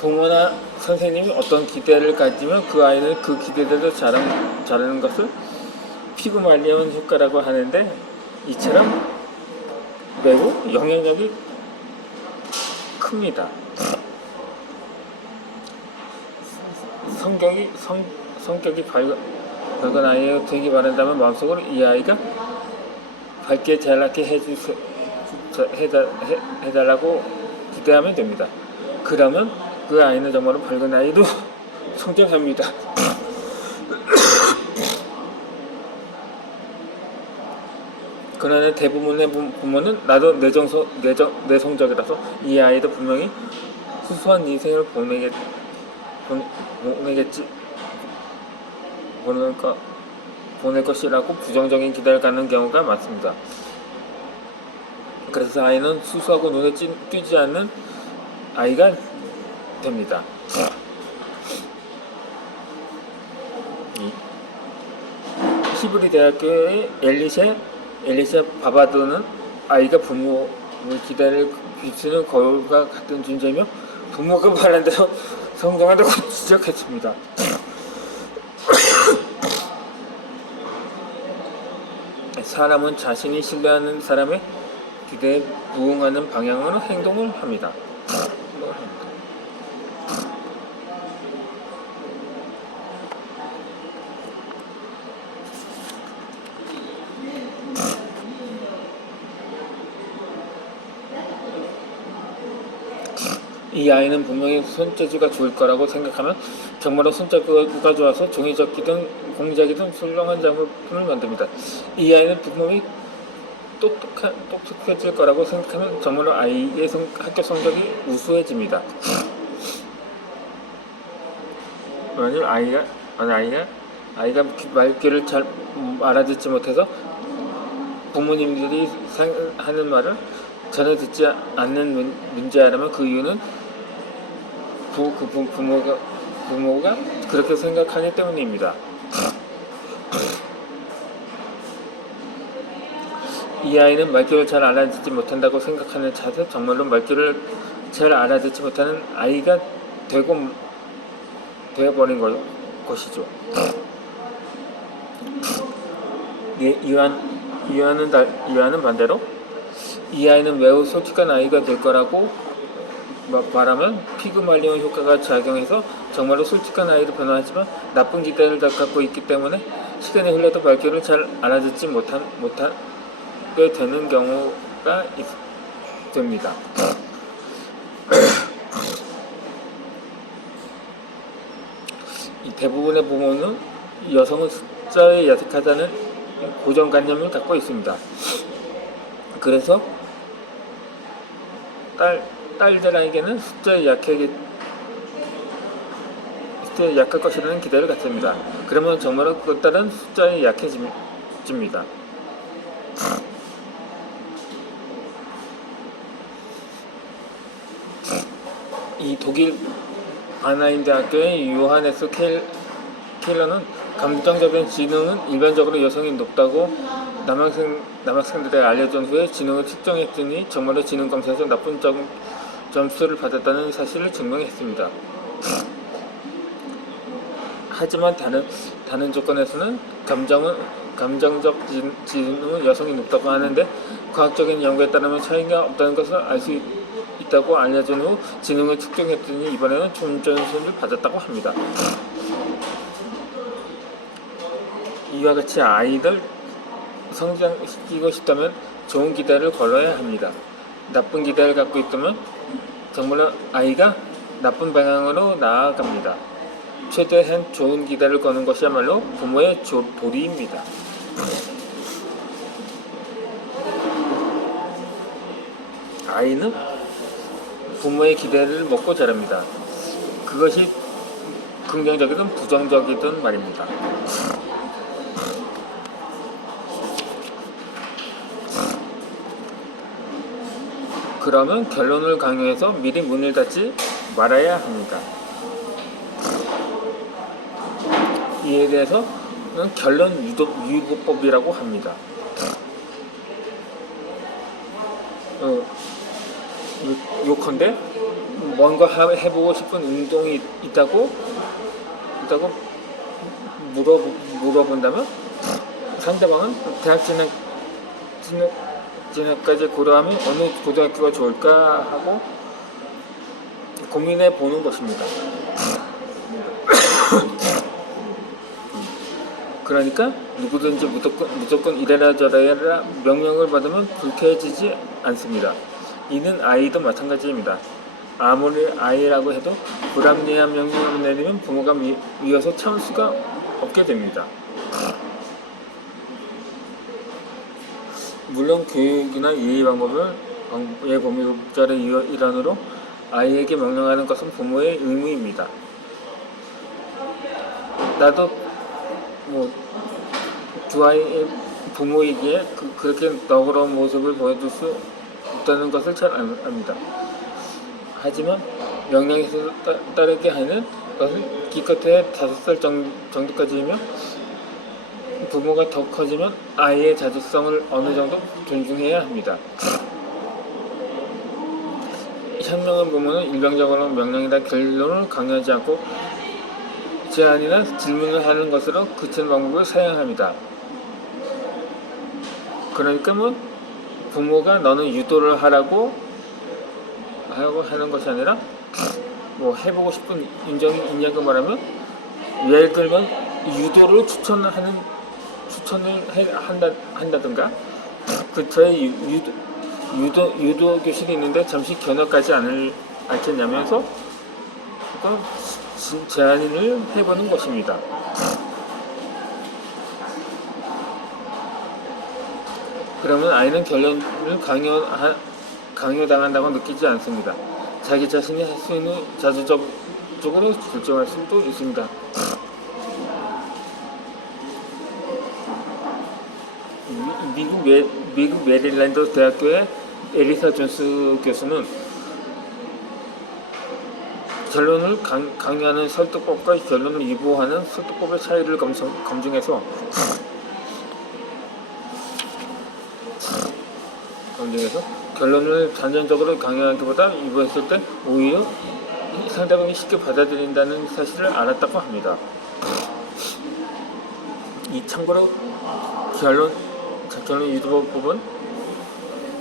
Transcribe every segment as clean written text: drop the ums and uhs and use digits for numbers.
부모나 선생님이 어떤 기대를 가지면 그 아이는 그 기대대로 자라는 것을 피그말리온 효과라고 하는데, 이처럼 매우 영향력이 큽니다. 성격이 밝은 아이가 되기 바란다면 마음속으로 이 아이가 밝게 자라게 해달라고 기대하면 됩니다. 그러면 그 아이는 정말로 밝은 아이로 성장합니다. 그러나 대부분의 부모는 나도 내성적이라서 이 아이도 분명히 수수한 인생을 보낼 것이라고 부정적인 기대를 갖는 경우가 많습니다. 그래서 아이는 수수하고 눈에 띄지 않는 아이가 됩니다. 히브리 대학교의 엘리샤 바바드는 아이가 부모의 기대를 비추는 거울과 같은 존재이며 부모가 말한 대로 성장한다고 지적했습니다. 사람은 자신이 신뢰하는 사람의 기대에 부응하는 방향으로 행동을 합니다. 이 아이는 분명히 손재주가 좋을 거라고 생각하면 정말로 손재주가 좋아서 종이접기든 공작이든 훌륭한 작품을 만듭니다. 이 아이는 분명히 똑똑해질 거라고 생각하면 정말로 아이의 학교 성적이 우수해집니다. 만약 아이가 말귀를 잘 알아듣지 못해서 부모님들이 하는 말을 전혀 듣지 않는 문제라면 그 이유는 부모가 그렇게 생각하기 때문입니다. 이 아이는 말귀를 잘 알아듣지 못한다고 생각하는 차세 정말로 말귀를 잘 알아듣지 못하는 아이가 되어버린 것이죠. 이와는 반대로 이 아이는 매우 솔직한 아이가 될 거라고 말하면 피그말리온 효과가 작용해서 정말로 솔직한 아이로 변화하지만 나쁜 기대를 갖고 있기 때문에 시간이 흘러도 말귀를 잘 알아듣지 못하게 되는 경우가 됩니다. 대부분의 부모는 여성은 숫자에 약하다는 고정관념을 갖고 있습니다. 그래서 딸들에게는 숫자에 약할 것이라는 기대를 갖습니다. 그러면 정말로 그 딸은 숫자에 약해집니다. 이 독일 아나임 대학교의 요하네스 케일러는 감정적인 지능은 일반적으로 여성이 높다고 남학생들에 알려준 후에 지능을 측정했더니 정말로 지능 검사에서 나쁜 점수를 받았다는 사실을 증명했습니다. 하지만 다른 조건에서는 감정적 지능은 여성이 높다고 하는데 과학적인 연구에 따르면 차이가 없다는 것을 알 수 있다고 알려준 후 지능을 측정했더니 이번에는 점수를 받았다고 합니다. 이와 같이 아이들 성장시키고 싶다면 좋은 기대를 걸어야 합니다. 나쁜 기대를 갖고 있다면 정말로 아이가 나쁜 방향으로 나아갑니다. 최대한 좋은 기대를 거는 것이야말로 부모의 도리입니다. 아이는 부모의 기대를 먹고 자랍니다. 그것이 긍정적이든 부정적이든 말입니다. 그러면 결론을 강요해서 미리 문을 닫지 말아야 합니다. 이에 대해서는 결론 유도법이라고 합니다. 어, 요컨대 뭔가 해보고 싶은 운동이 있다고 물어본다면 상대방은 대학 진학까지 고려하면 어느 고등학교가 좋을까 하고 고민해 보는 것입니다. 그러니까 누구든지 무조건 이래라 저래라 명령을 받으면 불쾌해지지 않습니다. 이는 아이도 마찬가지입니다. 아무리 아이라고 해도 불합리한 명령을 내리면 부모가 미워서 참을 수가 없게 됩니다. 물론 교육이나 이해 방법의 범위법절의 일환으로 아이에게 명령하는 것은 부모의 의무입니다. 나도 두 아이의 부모이기에 그렇게 너그러운 모습을 보여줄 수 없다는 것을 잘 압니다. 하지만 명령에서 따르게 하는 것은 기껏해야 5살 정도까지이며 부모가 더 커지면 아이의 자주성을 어느 정도 존중해야 합니다. 현명한 부모는 일방적으로 명령이나 결론을 강요하지 않고 제안이나 질문을 하는 것으로 그치는 방법을 사용합니다. 그러니까 부모가 너는 유도를 하라고 하는 것이 아니라 해보고 싶은 인정이 있냐고 말하면 예를 들면 유도를 한다든가 저희 유도 교실이 있는데 잠시 견학가지 않겠냐면서 제안을 해보는 것입니다. 그러면 아이는 결론을 강요당한다고 느끼지 않습니다. 자기 자신이 할 수 있는 자주적으로 결정할 수도 있습니다. 미국 메릴랜드 대학교의 에리사 존스 교수는 결론을 강요하는 설득법과 결론을 위보하는 설득법의 차이를 검증해서 결론을 단전적으로 강요하기보다 위보했을 때 오히려 상대방이 쉽게 받아들인다는 사실을 알았다고 합니다. 참고로 결론 유도법은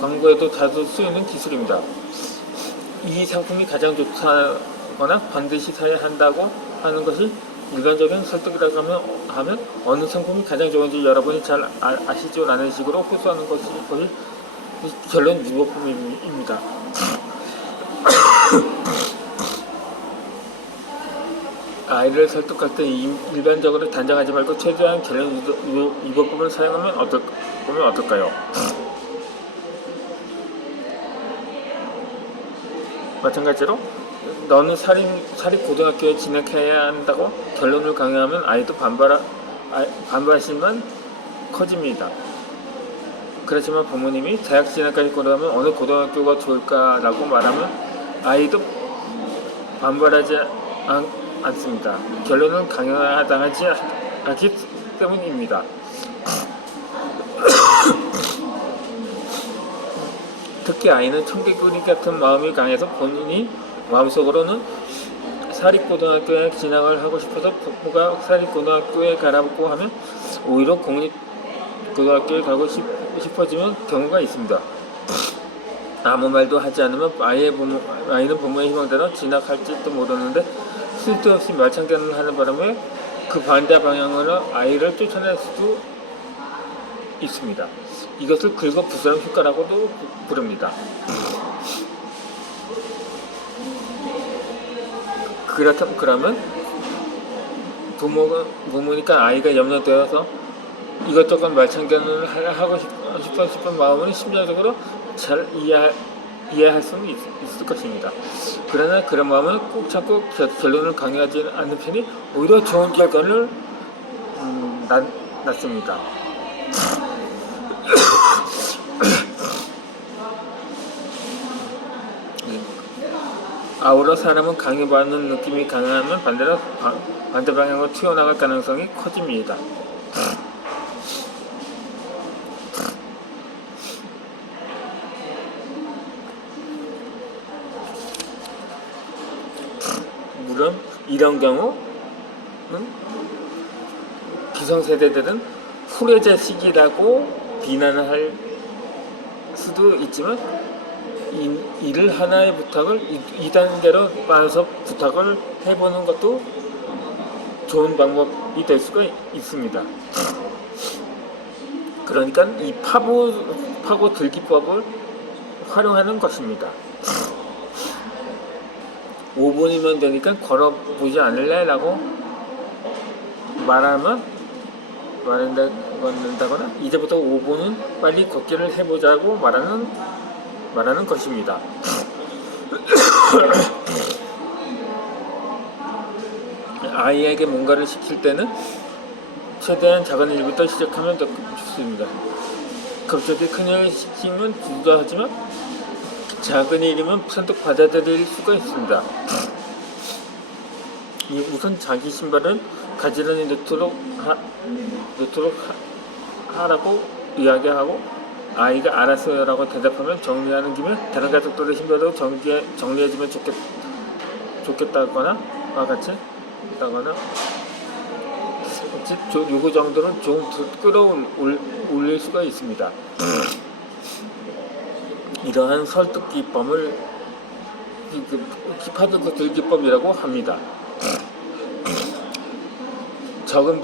광고에도 자주 쓰이는 기술입니다. 이 상품이 가장 좋다거나 반드시 사야 한다고 하는 것이 일반적인 설득이라고 하면 어느 상품이 가장 좋은지 여러분이 잘 아시죠? 라는 식으로 호소하는 것이 결론 유도법입니다. 아이를 설득할 때 일반적으로 단정하지 말고 최대한 결론 유도법을 사용하면 어떨까요? 마찬가지로 너는 사립고등학교에 진학해야 한다고 결론을 강요하면 아이도 반발심만 커집니다. 그렇지만 부모님이 대학 진학까지 고려하면 어느 고등학교가 좋을까라고 말하면 아이도 반발하지 않습니다. 결론은 강요당하지 않기 때문입니다. 특히 아이는 청개구리 같은 마음이 강해서 본인이 마음속으로는 사립고등학교에 진학을 하고 싶어서 부모가 사립고등학교에 가라고 하면 오히려 공립고등학교에 가고 싶어지는 경우가 있습니다. 아무 말도 하지 않으면 아이는 부모의 희망대로 진학할지도 모르는데 쓸데없이 말창견을 하는 바람에 그 반대 방향으로 아이를 쫓아낼 수도 있습니다. 이것을 긁어 부스럼 효과라고도 부릅니다. 그러면 부모니까 아이가 염려되어서 이것저것 말창견을 하고 싶은 마음은 심리적으로 잘 이해할 수는 있을 것입니다. 그러나 그런 마음을 꼭 참고 결론을 강요하지 않는 편이 오히려 좋은 결과를 낳습니다. 아울러 사람은 강요받는 느낌이 강하면 반대 방향으로 튀어나갈 가능성이 커집니다. 이런 경우는 기성세대들은 후레자식이라고 비난을 할 수도 있지만 이를 하나의 부탁을 2단계로 빠져서 부탁을 해보는 것도 좋은 방법이 될 수가 있습니다. 그러니까 이 파고 들기법을 활용하는 것입니다. 5분이면 되니까 걸어보지 않을래? 라고 말한다거나 이제부터 5분은 빨리 걷기를 해보자고 말하는 것입니다. 아이에게 뭔가를 시킬 때는 최대한 작은 일부터 시작하면 더 좋습니다. 갑자기 큰 일을 시키면 주저하지만 작은 일이면 선뜻 받아들일 수가 있습니다. 우선 자기 신발은 가지런히 넣도록 하라고 이야기하고 아이가 알았어요 라고 대답하면 정리하는 김에 다른 가족들의 신발도 정리해주면 좋겠다거나 같이 요구 정도는 좀 끌어올릴 수가 있습니다. 이러한 설득 기법을 파고 들기법이라고 합니다. 작은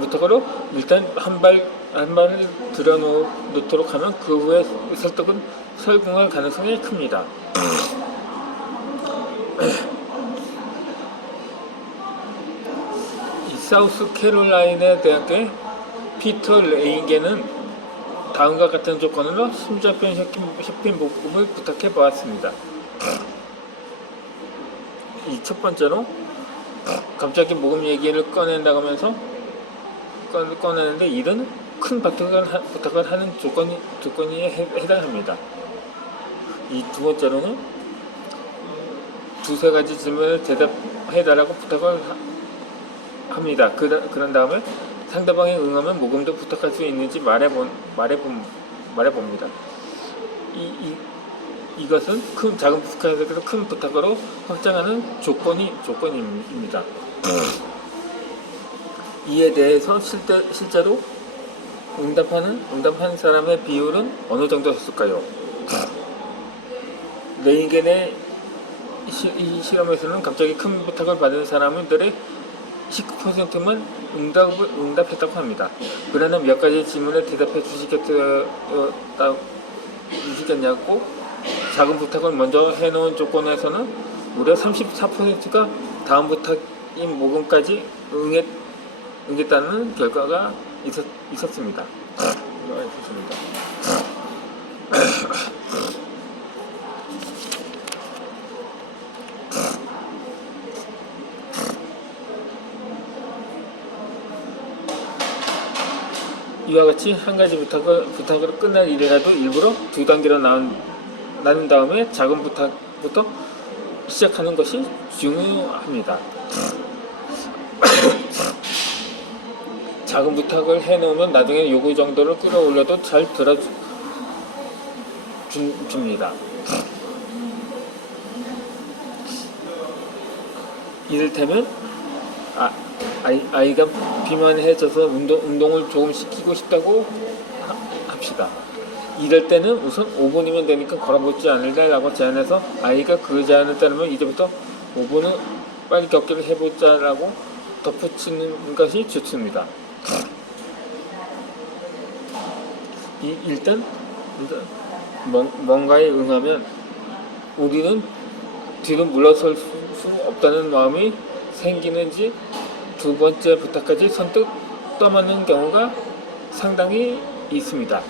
부탁으로 일단 한 발을 들여놓도록 하면 그 후에 설득은 성공할 가능성이 큽니다. 사우스캐롤라이나 대학의 피터 레인게는 다음과 같은 조건으로 심좌편 쇼핑 목금을 부탁해 보았습니다. 이 첫 번째로 갑자기 모금 얘기를 꺼낸다면서 꺼내는데 이런 큰 부탁을 하는 조건이 해당합니다. 이 두 번째로는 두세 가지 질문을 대답해달라고 부탁을 합니다. 그런 다음에 상대방이 응하면 모금도 부탁할 수 있는지 말해봅니다. 이것은 작은 부탁에서 큰 부탁으로 확장하는 조건입니다. 이에 대해서 실제로 응답하는 사람의 비율은 어느 정도였을까요? 레인겐의 이 실험에서는 갑자기 큰 부탁을 받은 사람들의 19%만 응답했다고 합니다. 그러나 몇 가지 질문에 대답해 주시겠냐고 작은 부탁을 먼저 해놓은 조건에서는 무려 34%가 다음 부탁인 모금까지 응했다는 결과가 있었습니다. 이와 같이 한 가지 부탁으로 끝날 일이라도 일부러 두 단계로 나눈 다음에 작은 부탁부터 시작하는 것이 중요합니다. 작은 부탁을 해놓으면 나중에 요구 정도를 끌어올려도 잘 들어줍니다. 이를테면 아이가 비만해져서 운동을 조금 시키고 싶다고 합시다. 이럴 때는 우선 5분이면 되니까 걸어보지 않을래? 라고 제안해서 아이가 그 제안을 따르면 이제부터 5분은 빨리 걷기를 해보자 라고 덧붙이는 것이 좋습니다. 일단 뭔가에 응하면 우리는 뒤로 물러설 수 없다는 마음이 생기는지 두 번째 부탁까지 선뜻 떠맡는 경우가 상당히 있습니다.